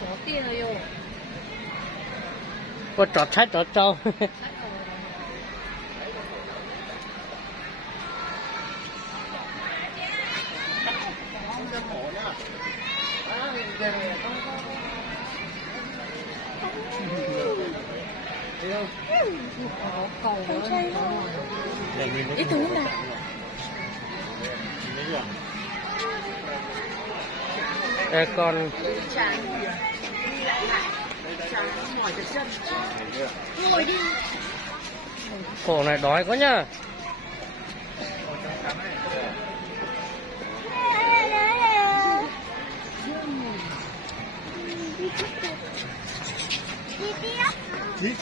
có tiền rồi. Có trọt sách trọt trâu. Ít túi nào. Con Ngồi đi. cổ này đói quá nhá.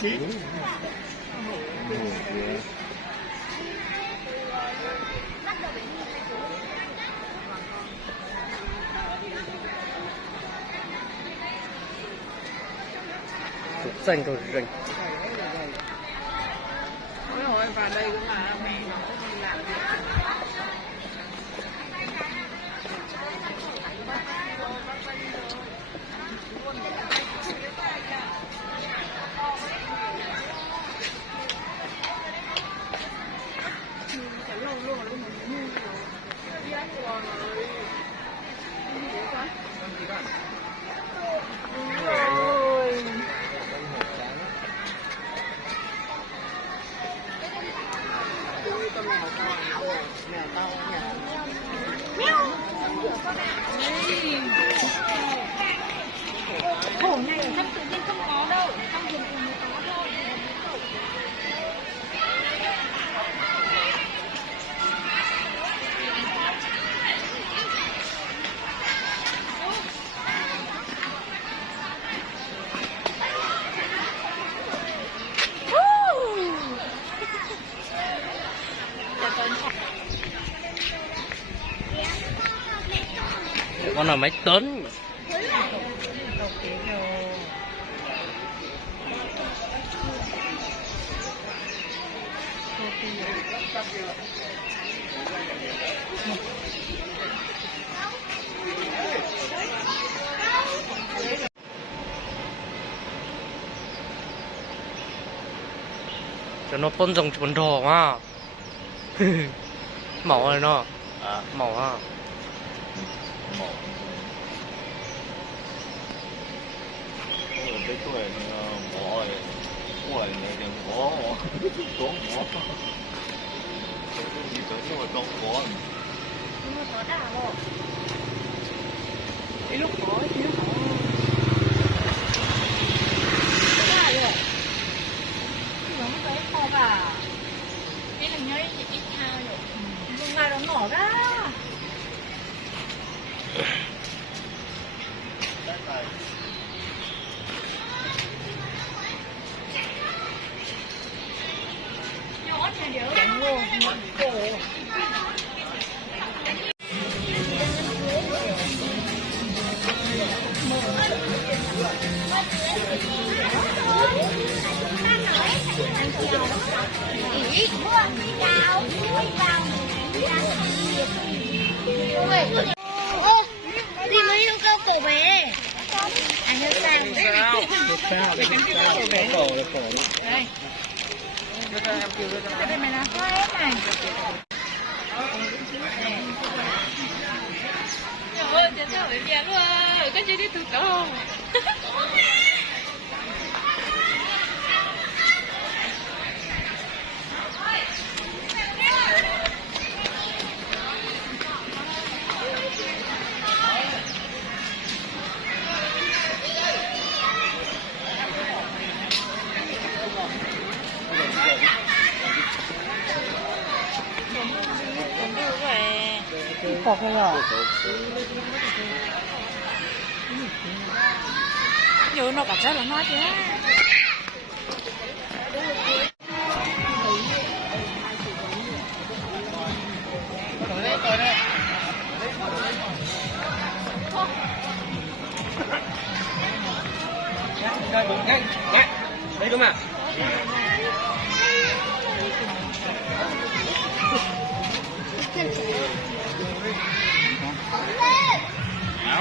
Chí. Cục xanh rồi rình. Ôi ôi, vào đây cũng mà mẹ nó không làm gì. Khổ này ở trong tự nhiên không có đâu, trong vườn cùng mới có thôi. Con nào mấy tấn. Cho nó phân dòng chuẩn đỏ mà. Màu này nó. Màu ha. Cái tuổi bỏ tuổi này đừng có bỏ gì tới nhưng mà không có Nhưng mà có đà rồi. Cái lúc có chứ không. Có đà rồi. Nó mới tới kho cả. Cái này nhớ ít thao rồi. Dùng này nó nổ ra. Tránh luôn, cổ. Đi mới yêu cầu cổ về. Anh ơi sang. Đây. Đây mày là hoa hết này. Trời ơi, chết rồi, về luôn. Có chơi đi tụt đâu. Có không ạ? Nhớ nó cảm giác là ngon chứ. Đây đúng mà.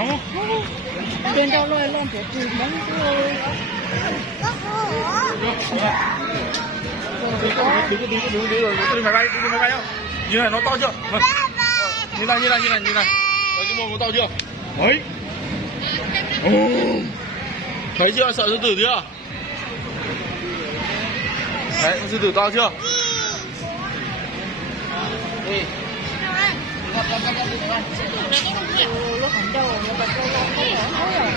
nào. Trên đâu lôi lên để từ món rồi. Đi máy bay không? Như này nó to chưa? Vâng. Như này. Đấy, cái mồm nó to chưa? Đấy. Thấy chưa? Sợ sư tử chưa? Đấy, sư tử to chưa? Đi. Nó không đâu, nó bật đâu rồi.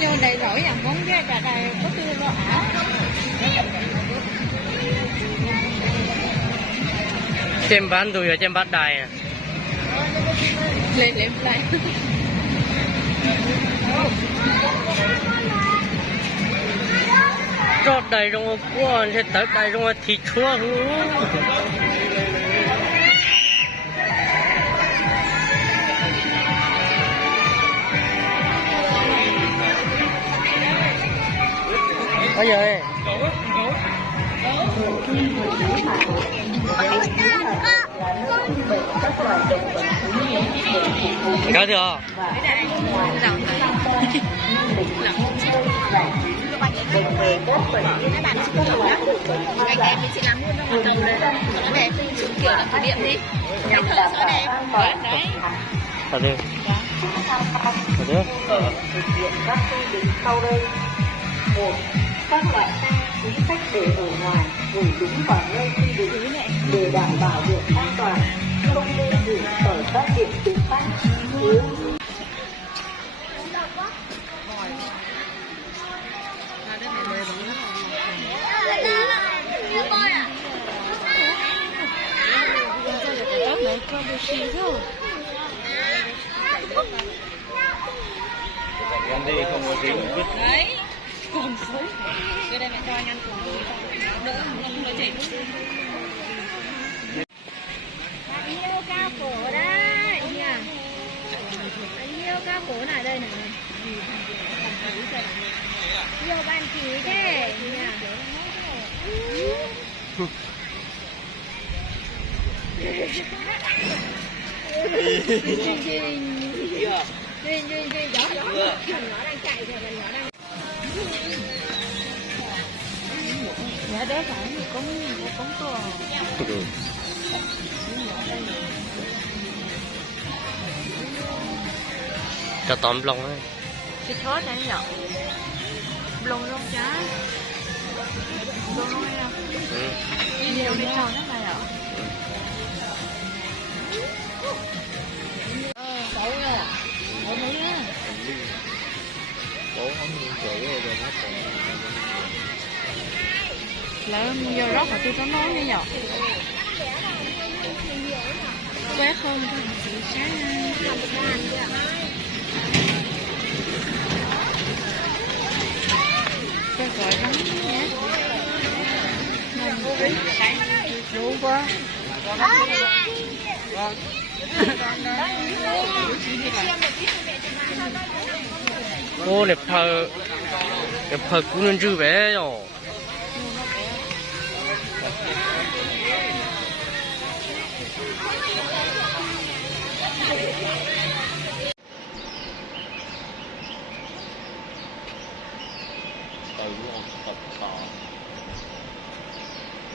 Nhưng đầy nổiอย่างmón cái cả đây có tư lo ảo. Trên bán đùi ở trên bát đài à. Lên lại. Cho đầy trong quân thì tới đầy trong thịt chua hú. Ôi giời. Có thừa. Các bạn chỉ cần lắm. Ngày em thì chị làm luôn trong một tầng đấy. Nó đẹp, kiểu là thử nghiệm đi. Cái thợ sẽ đẹp. Đấy. Ở đây. Ở đây. Thực hiện các quy định sau đây. 1. Các loại xe quý khách để ở ngoài gửi đúng vào nơi quy định để đảm bảo việc an toàn, không nên gửi ở các điểm tự phát. Em đi không có tiếng vứt. Đấy. Còn sớm. Cái đây mẹ cho anh ăn cùng với đỡ không nói chuyện. Bạn yêu cao cổ đấy nha. Bạn yêu cao cổ này đây này. Yêu bạn chỉ thế nha. Gió nó đang chạy rồi, nó đang dạ đấy phải cũng to. Cho tóm lông ấy. Cái thớt này nhở? Lông chá. Lông này không? Nhiều đi tròn đó này ạ. Cậu nha. Cậu nữa nha. Bố không nhìn chữ rồi nó còn. Là giờ rót mà tôi có nói nữa nhở? Quét không? Cái gọi lắm nhé. Đủ quá. Ô đẹp phật cũng nên chữ bé rồi.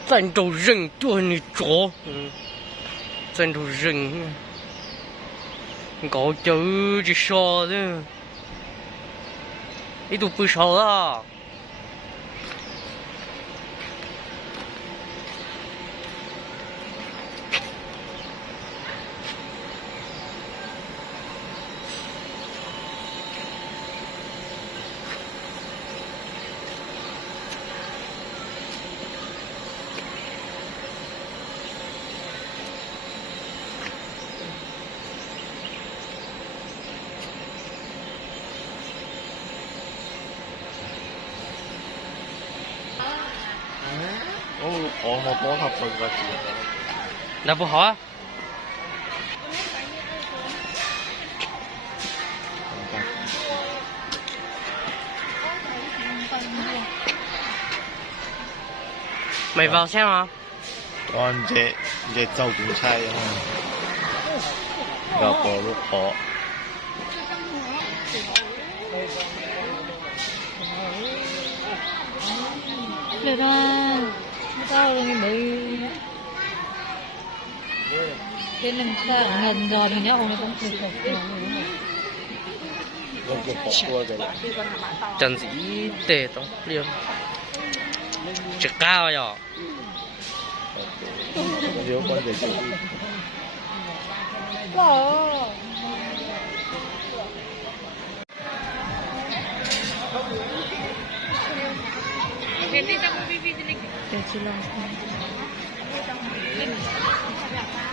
Dành đầu rừng cho anh chó. Dành đầu rừng. Có chữ chỉ so chứ. Ít tụ bự so đó. 我多他分个几。 Là不好啊。 Mày vào xem hả? Con dễ dâu cũng sai không? Gặp có lúc khó. Được rồi, tao bị cái lần ta ngần rồi thì nhớ ông này cũng được rồi. Lúc có khó qua rồi. Chân gì tệ tao liền. Chỉ cao rồi. Nếu con để chịu đi. Có. Để chị lo.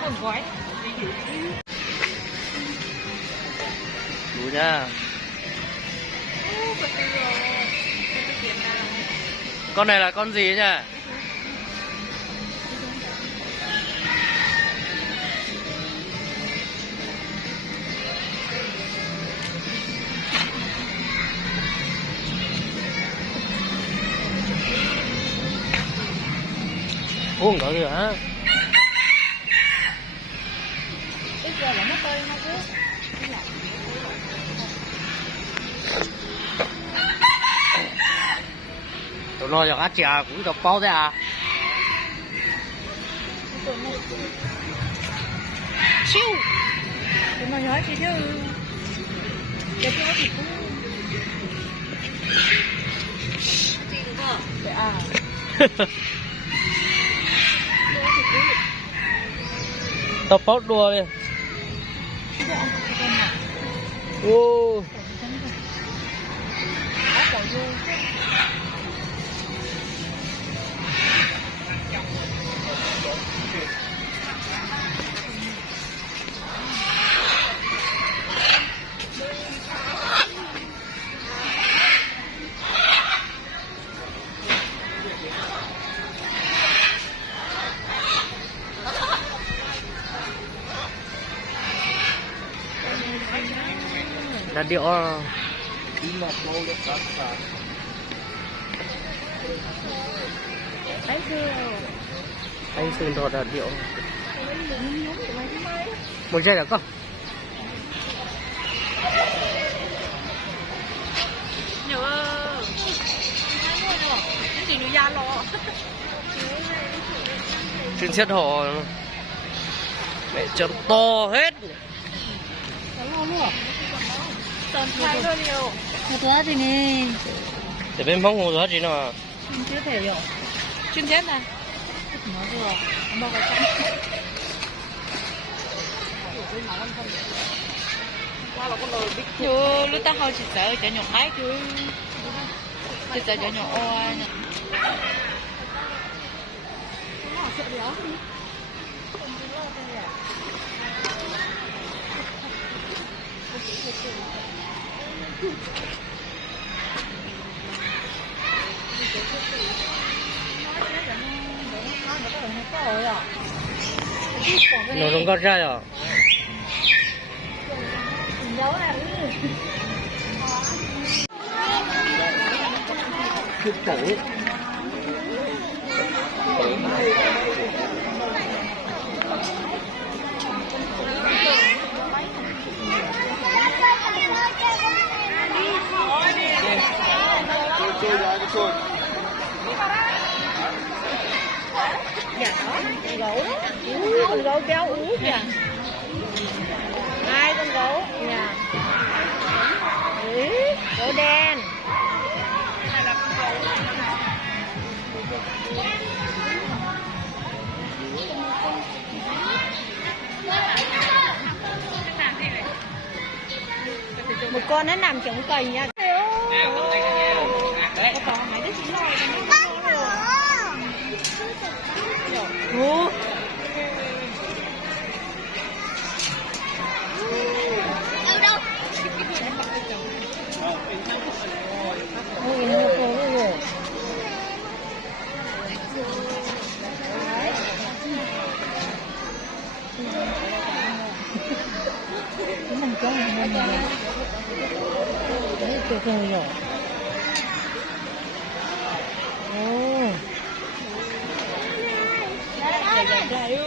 Không gói. Đủ nha. Con này là con gì nhỉ? Uống cỡ kìa hả? Bây giờ là nó tơi nó cứ. Tụi nó cho cá chà cũng độc bao thế à? Siêu. Tụi nó nói chị chứ. Để cho nó thịt cũng. Chị đúng không? Để à. Tao bóp đùa đi. Ô. Đã điệu anh xin đồ đã điệu một giây được không? Nhớ cái gì nữa da lo chuyên xét họ mẹ cho to hết lo luôn tần thay thôi nhiều một thứ gì nè để bên phong hồ đó chị nào chưa thể hiểu chuyên xét này nó vừa bao cái trắng chưa lúc ta hơi chỉ sợ chở nhột máy chứ chỉ sợ chở nhột oai nè nó không có ra rồi Cái cổ. Chơi ra cái xôi. Dạ đó, con gấu đó. Con gấu kéo ú kìa. Hai con gấu. Dạ. Ý, gấu đen. Một con nó nằm chống cầy nha. Còn mấy đứa chỉ lo rồi. cái mình có mình đấy tuyệt vời rồi. Ồ. Đây.